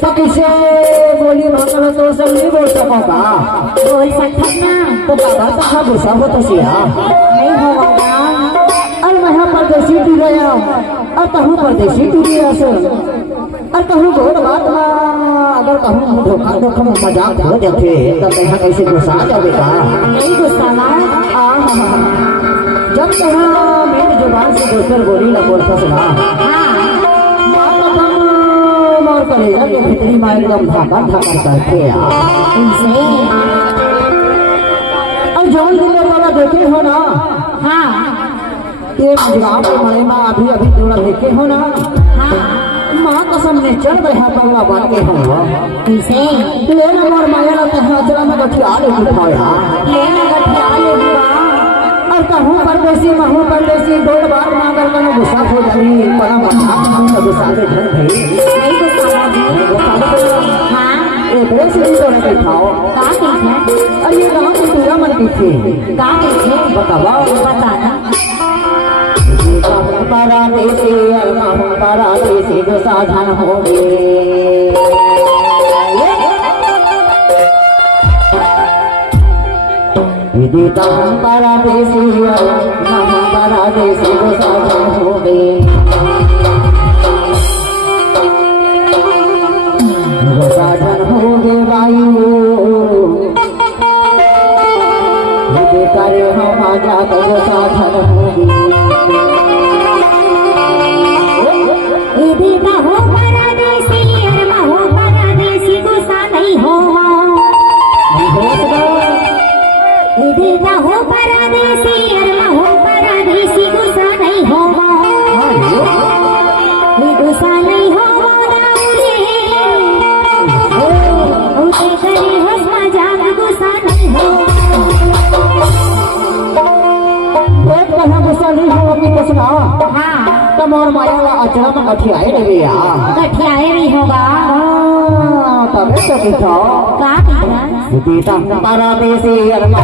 तो किसे बोली भाषण तो सब नहीं बोल सकोगा? बोल सकता ना। तो बाबा कहाँ गुस्सा हो तो सिया नहीं होगा। और मैं परदेशी टू गया और कहूँ परदेशी टू गया सो और कहूँ बहुत बात अगर कहूँ धोखा धोखा में मजाक हो जाते तब यहाँ कैसे गुस्सा आ जाएगा? नहीं गुस्सा ना। जब यहाँ मेरी जुबान से दोसर बोली ना बोलता सुना और करेगा कि भीतरी माँ एकदम धाका धाका करते इनसे और जौन दिनों वाला देखे हो ना। हाँ ये गाँव के मरे माँ अभी अभी थोड़ा देखे हो ना। माँ कसम ने चल रहा पगला बन के हो इनसे लेना और माया लगता है अचरा में गठिया ले उठाया लेना गठिया ले और कहूँ परदेसी महू परदेसी दो बार मांगर कनो गुस्सा हो जाई पर हम तो गुस्सा से झड़ गई। नहीं गुस्सा हाँ एक से भी तो नहीं खाओ का कैसे? और ये गाँव की पूरा मन की थी का कैसे? बतावा बताना। परदेसी परदेसी गुस्सा झन हो गए विदिता परदेसी हम परदेसी गुस्सा झन हो गए गुस्सा झन हो गए वायु करे हम आजा तो गुस्सा झन हो गए तमोर माया ला अचरा में गठियाए रे भैया गठियाए नहीं होगा। तब तो किथो का किथा? विदिता परदेसी अरमा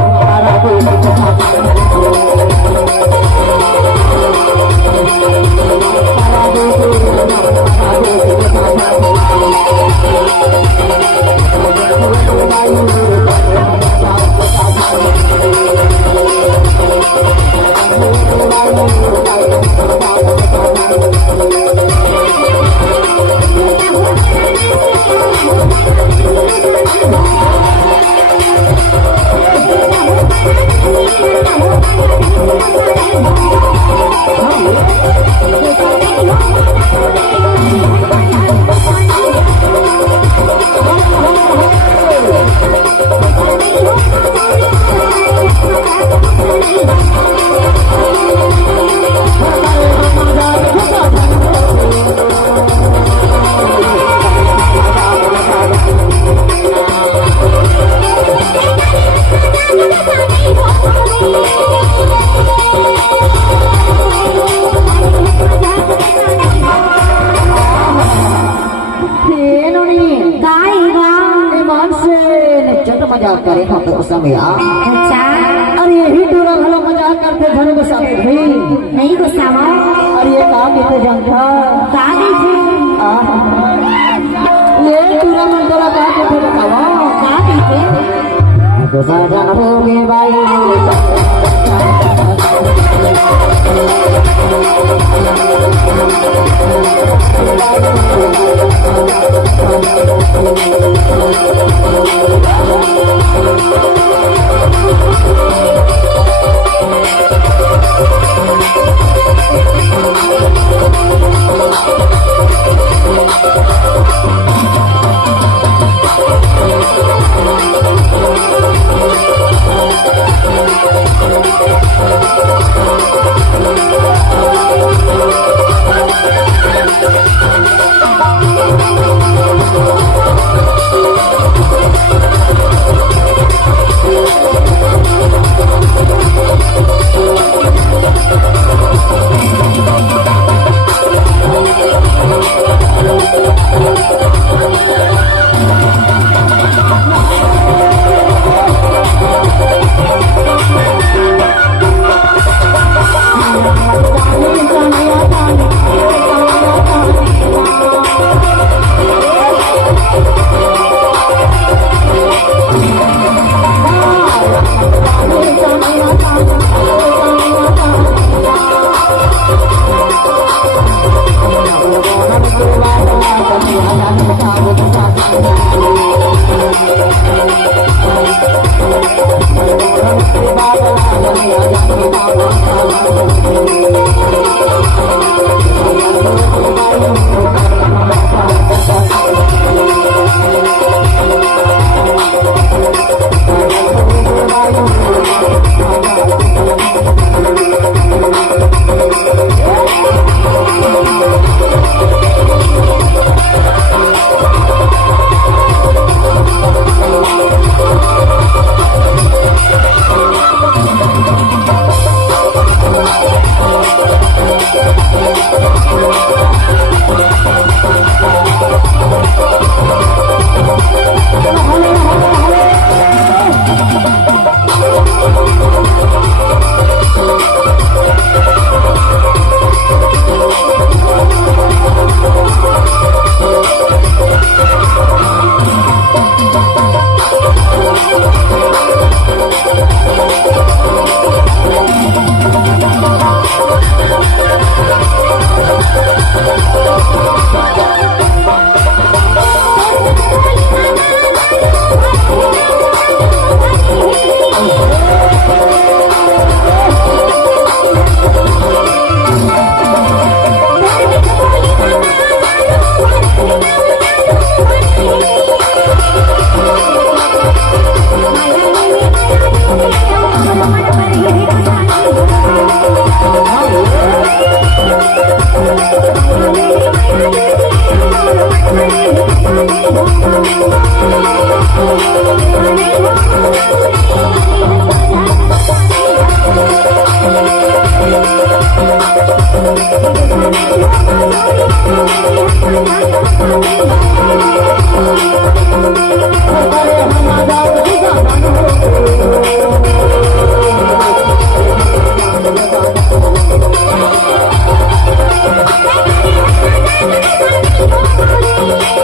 मजाक करे हम तो समय अच्छा अरे यही टूरा भला मजाक करते घर गुस्सा में भी नहीं गुस्सा हुआ। अरे ये काम कितने जनता का कैसे? ये टूरा मन तोरा का के बतावा का कैसे? गुस्सा जन हो गए भाई Thank you.